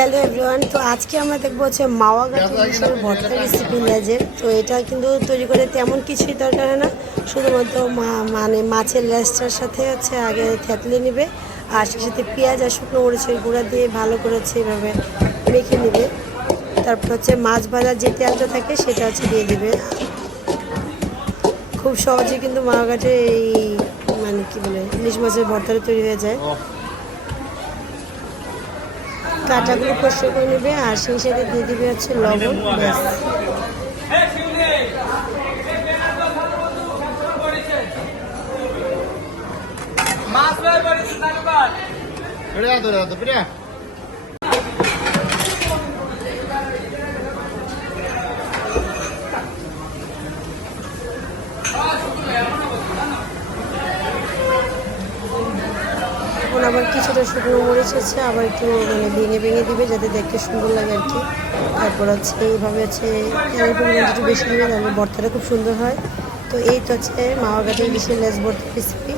Hello everyone, তো আজকে আমরা দেখবো হচ্ছে মাওয়া গাছের ইলিশের ভর্তা রেসিপি লেজের। তো এটা কিন্তু তৈরি করে তেমন কিছুই দরকার হয় না, শুধুমাত্র মানে মাছের লেজটার সাথে হচ্ছে আগে থেতলে নেবে, আর সেই সাথে পেঁয়াজ আর শুকনো মরিচের গুঁড়া দিয়ে ভালো করে হচ্ছে এভাবে মেখে নেবে। তারপর হচ্ছে মাছ ভাজার যে তেলটা থাকে সেটা হচ্ছে দিয়ে দেবে। খুব সহজে কিন্তু মাওয়া গাছের এই মানে কি বলে ইলিশ মাছের ভর্তাটা তৈরি হয়ে যায়। কাঁটাগুলো পরিষ্কার করে নেবে, আর সেই সাথে দিয়ে দিবে হচ্ছে লবণ। ব্যাস, এখন আবার কিছুটা শুকনো মরিচ আছে, আবার একটু মানে ভেঙে ভেঙে দিবে যাতে দেখতে সুন্দর লাগে আর কি। তারপর হচ্ছে এইভাবে হচ্ছে তেলের পরিমাণ একটু বেশি দিবে, তাহলে ভর্তাটা খুব সুন্দর হয়। তো এই তো হচ্ছে মাওয়া গাছের ইলিশের লেজ ভর্তা রেসিপি।